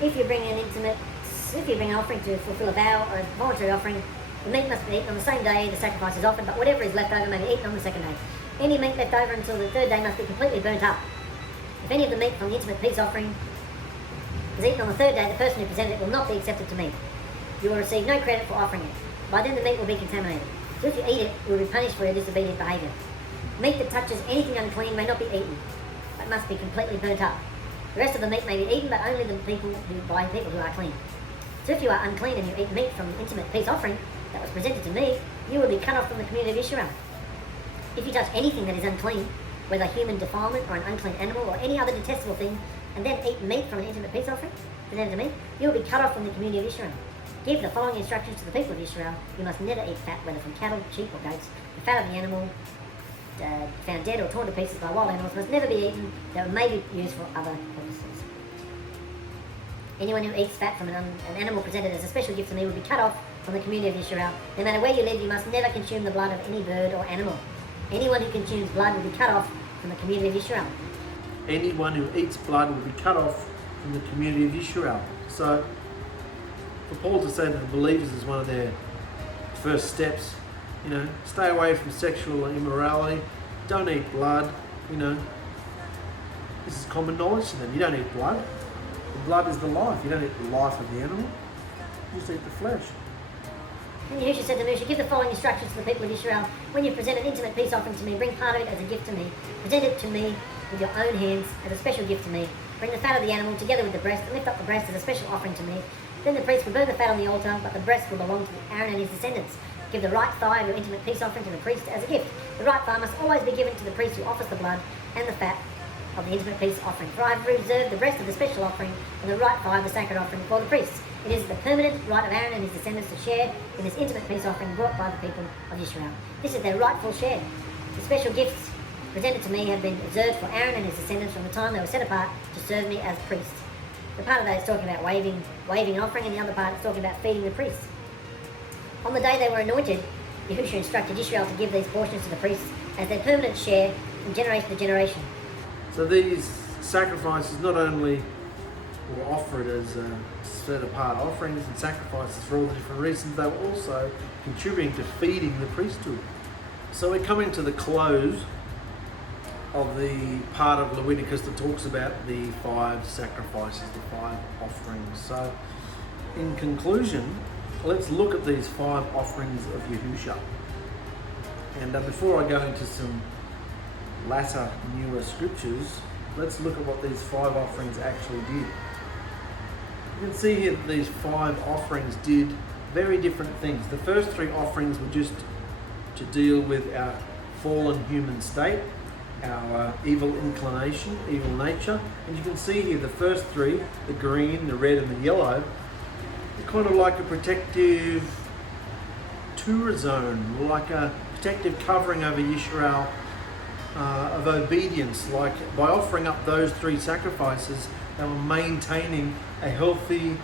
If you bring an offering to fulfill a vow or a voluntary offering, the meat must be eaten on the same day the sacrifice is offered, but whatever is left over may be eaten on the second day. Any meat left over until the third day must be completely burnt up. If any of the meat from the intimate peace offering is eaten on the third day, the person who presented it will not be accepted to meat. You will receive no credit for offering it. By then the meat will be contaminated. So if you eat it, you will be punished for your disobedient behaviour. Meat that touches anything unclean may not be eaten, but must be completely burnt up. The rest of the meat may be eaten, but only by people who are clean. So if you are unclean and you eat meat from the intimate peace offering that was presented to me, you will be cut off from the community of Israel. If you touch anything that is unclean, whether human defilement or an unclean animal or any other detestable thing, and then eat meat from an intimate peace offering presented to me, you will be cut off from the community of Israel. Give the following instructions to the people of Israel. You must never eat fat, whether from cattle, sheep or goats. The fat of the animal found dead or torn to pieces by wild animals must never be eaten, that may be used for other purposes. Anyone who eats fat from an animal presented as a special gift to me will be cut off from the community of Israel. No matter where you live, you must never consume the blood of any bird or animal. Anyone who consumes blood will be cut off from the community of Israel. Anyone who eats blood will be cut off from the community of Israel. So, for Paul to say that the believers is one of their first steps, stay away from sexual immorality, don't eat blood, this is common knowledge to them. You don't eat blood. The blood is the life. You don't eat the life of the animal. You just eat the flesh. And Yahushua said to Moshe, give the following instructions to the people of Israel. When you present an intimate peace offering to me, bring part of it as a gift to me. Present it to me with your own hands as a special gift to me. Bring the fat of the animal together with the breast and lift up the breast as a special offering to me. Then the priest will burn the fat on the altar, but the breast will belong to Aaron and his descendants. Give the right thigh of your intimate peace offering to the priest as a gift. The right thigh must always be given to the priest who offers the blood and the fat of the intimate peace offering. For I have reserved the breast of the special offering and the right thigh of the sacred offering for the priests. It is the permanent right of Aaron and his descendants to share in this intimate peace offering brought by the people of Israel. This is their rightful share. The special gifts presented to me have been reserved for Aaron and his descendants from the time they were set apart to serve me as priests. The part of that is talking about waving an offering, and the other part is talking about feeding the priests. On the day they were anointed, Yahushua instructed Israel to give these portions to the priests as their permanent share from generation to generation. So these sacrifices not only were offered as set apart offerings and sacrifices for all the different reasons, they were also contributing to feeding the priesthood. So we're coming to the close of the part of Leviticus that talks about the 5 sacrifices, the 5 offerings. So in conclusion, let's look at these 5 offerings of Yahushua. And before I go into some latter, newer scriptures, let's look at what these 5 offerings actually did. You can see here that these 5 offerings did very different things. The first 3 offerings were just to deal with our fallen human state, our evil inclination, evil nature. And you can see here the first 3, the green, the red and the yellow, are kind of like a protective tour zone, like a protective covering over Yisrael of obedience. Like by offering up those 3 sacrifices, they were maintaining a healthy,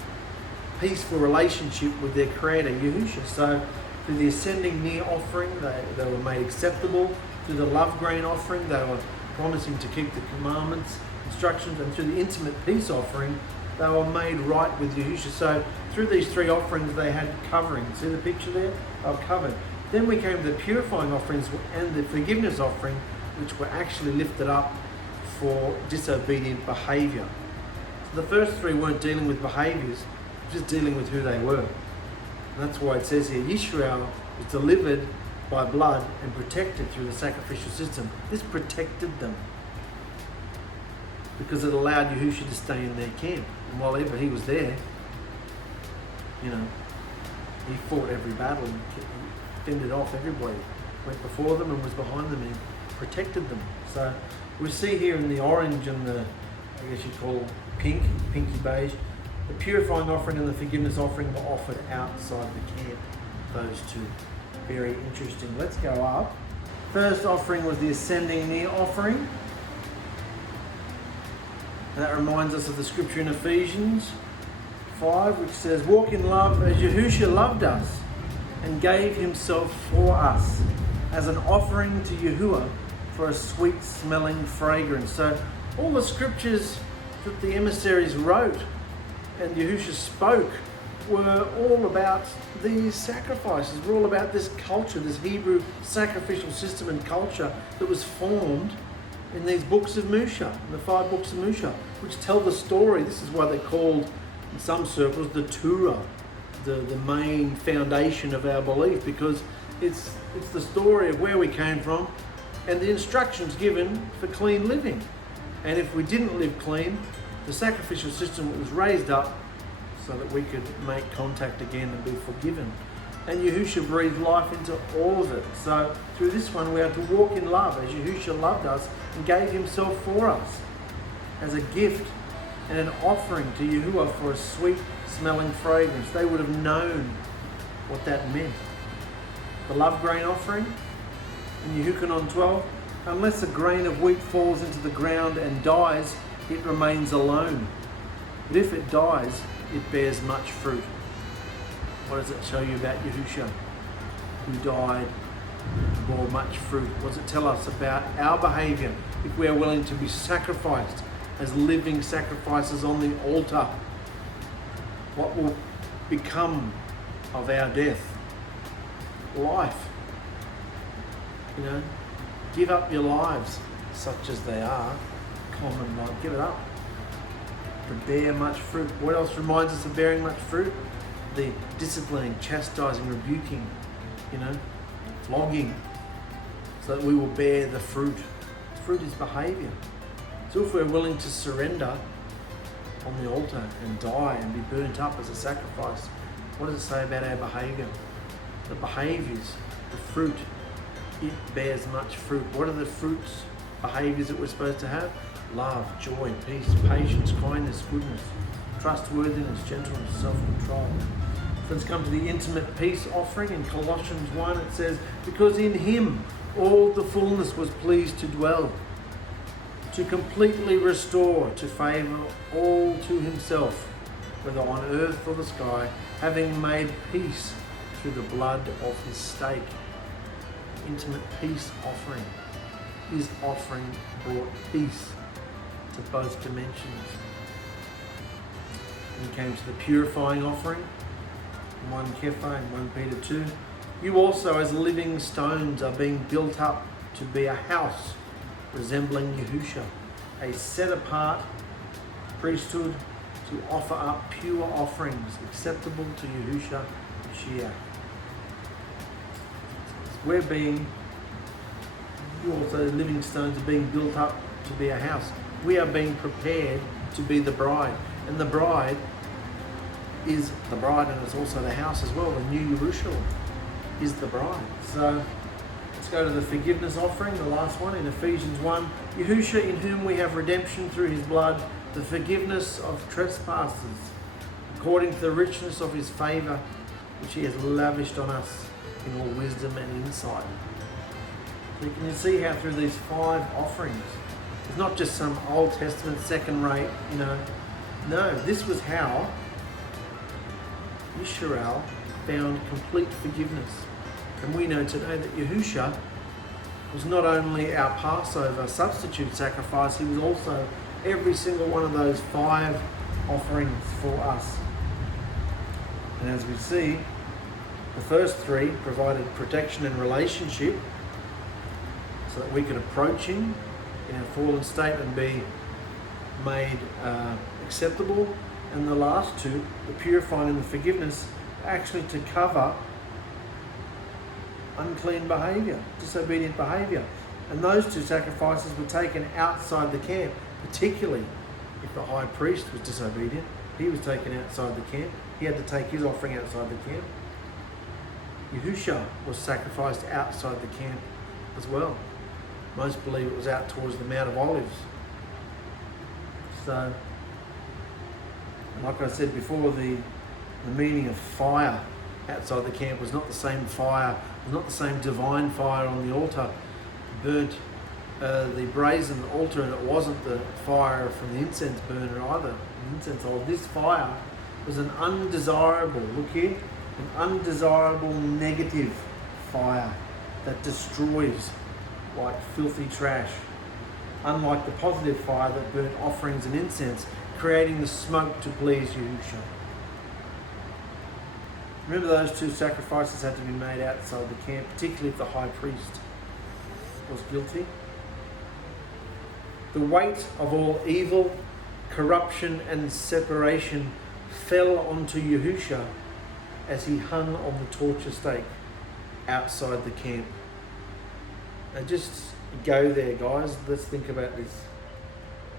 peaceful relationship with their creator, Yahusha. So through the ascending near offering, they were made acceptable. Through the love grain offering, they were promising to keep the commandments, instructions, and through the intimate peace offering, they were made right with Yahusha. So through these 3 offerings, they had covering. See the picture there? They were covered. Then we came to the purifying offerings and the forgiveness offering, which were actually lifted up for disobedient behaviour. So the first 3 weren't dealing with behaviours, just dealing with who they were. And that's why it says here, Yisrael was delivered by blood and protected through the sacrificial system. This protected them because it allowed Yahusha to stay in their camp. And while ever he was there, he fought every battle and fended off everybody, went before them and was behind them and protected them. So we see here in the orange and the, I guess you'd call pinky beige, the purifying offering and the forgiveness offering were offered outside the camp. Those 2. Very interesting. Let's go up. First offering was the ascending near offering. And that reminds us of the scripture in Ephesians 5, which says, walk in love as Yahusha loved us and gave himself for us as an offering to Yahuwah for a sweet smelling fragrance. So all the scriptures that the emissaries wrote and Yahusha spoke were all about these sacrifices, were all about this culture, this Hebrew sacrificial system and culture that was formed in these books of Musha, the 5 books of Musha, which tell the story. This is why they're called, in some circles, the Torah, the main foundation of our belief, because it's the story of where we came from and the instructions given for clean living. And if we didn't live clean, the sacrificial system was raised up so that we could make contact again and be forgiven. And Yahusha breathed life into all of it. So through this one we are to walk in love as Yahusha loved us and gave himself for us as a gift and an offering to Yahuwah for a sweet smelling fragrance. They would have known what that meant. The love grain offering in Yehukanon 12, unless a grain of wheat falls into the ground and dies, it remains alone. But if it dies, it bears much fruit. What does it show you about Yahusha, who died, bore much fruit? What does it tell us about our behaviour if we are willing to be sacrificed as living sacrifices on the altar? What will become of our death? Life. Give up your lives, such as they are, common life. Give it up to bear much fruit. What else reminds us of bearing much fruit? The disciplining, chastising, rebuking, flogging, so that we will bear the fruit. Fruit is behaviour. So if we're willing to surrender on the altar and die and be burnt up as a sacrifice, what does it say about our behaviour? The behaviours, the fruit, it bears much fruit. What are the fruits, behaviours that we're supposed to have? Love, joy, peace, patience, kindness, goodness, trustworthiness, gentleness, self-control. So let's come to the intimate peace offering. In Colossians 1 it says, because in him all the fullness was pleased to dwell, to completely restore, to favour all to himself, whether on earth or the sky, having made peace through the blood of his stake. Intimate peace offering. His offering brought peace to both dimensions. And he came to the purifying offering, 1 Kepha and 1 Peter 2. You also as living stones are being built up to be a house resembling Yahusha, a set apart priesthood to offer up pure offerings acceptable to Yahusha Mashiach. You also living stones are being built up to be a house. We are being prepared to be the bride. And the bride is the bride, and it's also the house as well. The new Jerusalem is the bride. So let's go to the forgiveness offering, the last one in Ephesians 1. Yahusha, in whom we have redemption through his blood, the forgiveness of trespasses, according to the richness of his favour, which he has lavished on us in all wisdom and insight. So you can see how through these 5 offerings, it's not just some Old Testament second rate, No, this was how Yisrael found complete forgiveness. And we know today that Yahusha was not only our Passover substitute sacrifice, he was also every single one of those 5 offerings for us. And as we see, the first 3 provided protection and relationship so that we could approach him in our fallen state and be made acceptable. And the last 2, the purifying and the forgiveness, actually to cover unclean behaviour, disobedient behaviour. And those 2 sacrifices were taken outside the camp, particularly if the high priest was disobedient. He was taken outside the camp. He had to take his offering outside the camp. Yahusha was sacrificed outside the camp as well. Most believe it was out towards the Mount of Olives. So, like I said before, the meaning of fire outside the camp was not the same fire, was not the same divine fire on the altar, burnt the brazen altar, and it wasn't the fire from the incense burner either. The incense oil. This fire was an undesirable, look here, an undesirable negative fire that destroys like filthy trash. Unlike the positive fire that burnt offerings and incense, creating the smoke to please Yahusha. Remember, those 2 sacrifices had to be made outside the camp, particularly if the high priest was guilty. The weight of all evil, corruption and separation fell onto Yahusha as he hung on the torture stake outside the camp. Now just go there, guys. Let's think about this.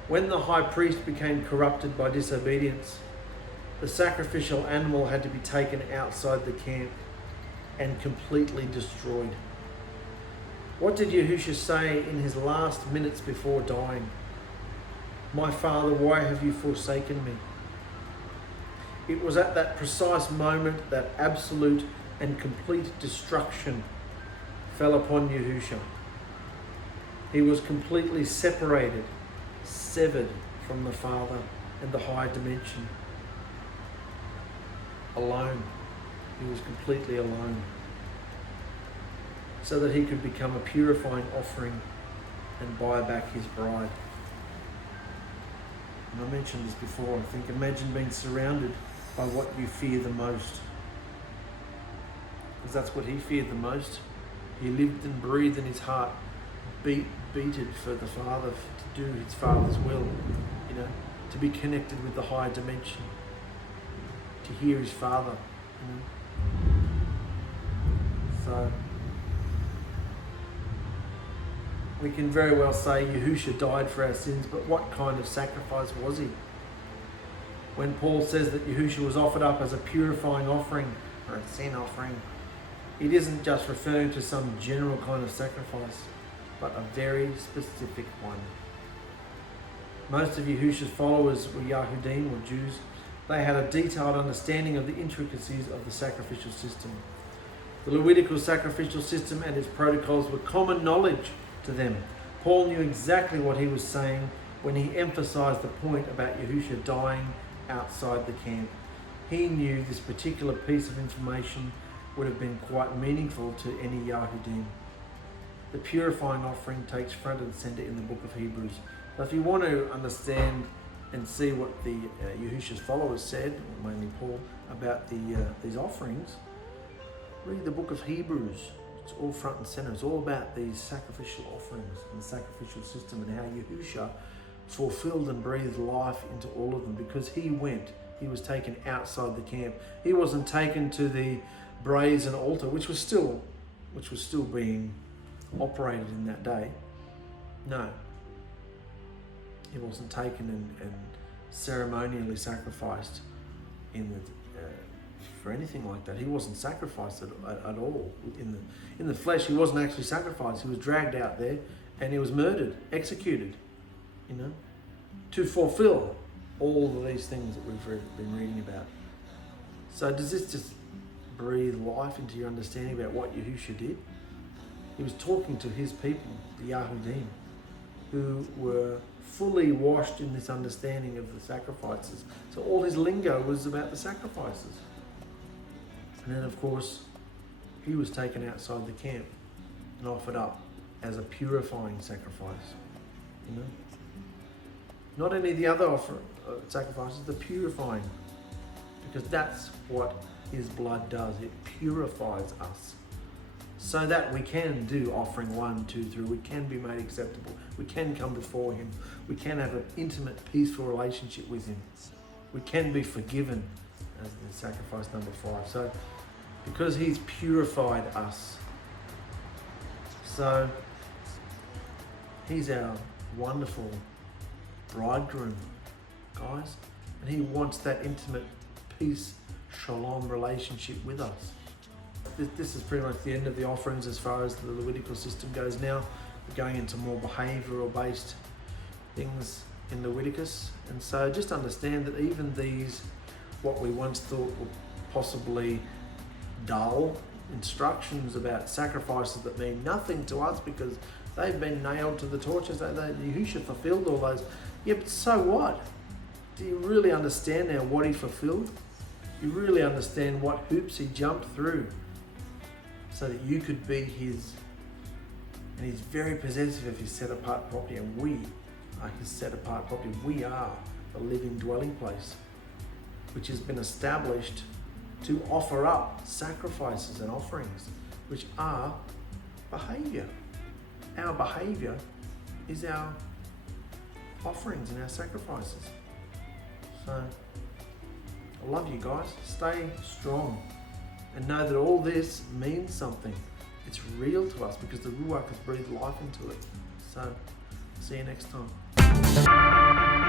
When the high priest became corrupted by disobedience, the sacrificial animal had to be taken outside the camp and completely destroyed. What did Yahusha say in his last minutes before dying? "My Father, why have you forsaken me?" It was at that precise moment that absolute and complete destruction fell upon Yahusha. He was completely separated, severed from the Father and the high dimension. Alone. He was completely alone. So that he could become a purifying offering and buy back his bride. And I mentioned this before, I think. Imagine being surrounded by what you fear the most. Because that's what he feared the most. He lived and breathed in his heart, beated for the Father, to do his Father's will, to be connected with the higher dimension, to hear his Father. So we can very well say Yahusha died for our sins, but what kind of sacrifice was he? When Paul says that Yahusha was offered up as a purifying offering or a sin offering, it isn't just referring to some general kind of sacrifice, but a very specific one. Most of Yahusha's followers were Yahudim, or Jews. They had a detailed understanding of the intricacies of the sacrificial system. The Levitical sacrificial system and its protocols were common knowledge to them. Paul knew exactly what he was saying when he emphasized the point about Yahusha dying outside the camp. He knew this particular piece of information would have been quite meaningful to any Yahudim. The purifying offering takes front and center in the book of Hebrews. So if you want to understand and see what the Yahusha's followers said, mainly Paul, about these offerings, read the book of Hebrews. It's all front and center. It's all about these sacrificial offerings and the sacrificial system and how Yahusha fulfilled and breathed life into all of them, because he was taken outside the camp. He wasn't taken to the brazen altar, which was still being operated in that day. No. He wasn't taken and ceremonially sacrificed in the for anything like that. He wasn't sacrificed at all. In the flesh, he wasn't actually sacrificed. He was dragged out there and he was murdered, executed, to fulfill all of these things that we've been reading about. So does this just breathe life into your understanding about what Yahushua did? He was talking to his people, the Yahudim, who were fully washed in this understanding of the sacrifices. So all his lingo was about the sacrifices. And then of course, he was taken outside the camp and offered up as a purifying sacrifice. Not any of the other sacrifices, the purifying. Because that's what his blood does. It purifies us. So that we can do offering 1, 2, 3. We can be made acceptable. We can come before him. We can have an intimate, peaceful relationship with him. We can be forgiven, as in sacrifice number 5. So, because he's purified us. So, he's our wonderful bridegroom, guys. And he wants that intimate peace, shalom relationship with us. This is pretty much the end of the offerings as far as the Levitical system goes now. We're going into more behavioural based things in Leviticus. And so just understand that even these, what we once thought were possibly dull instructions about sacrifices that mean nothing to us because they've been nailed to the torches, Yahushua fulfilled all those. Yeah, but so what? Do you really understand now what he fulfilled? You really understand what hoops he jumped through so that you could be his. And he's very possessive of his set-apart property, and we are his set-apart property. We are the living dwelling place, which has been established to offer up sacrifices and offerings, which are behaviour. Our behaviour is our offerings and our sacrifices. So, I love you guys. Stay strong. And know that all this means something. It's real to us because the Ruach has breathed life into it. So, see you next time.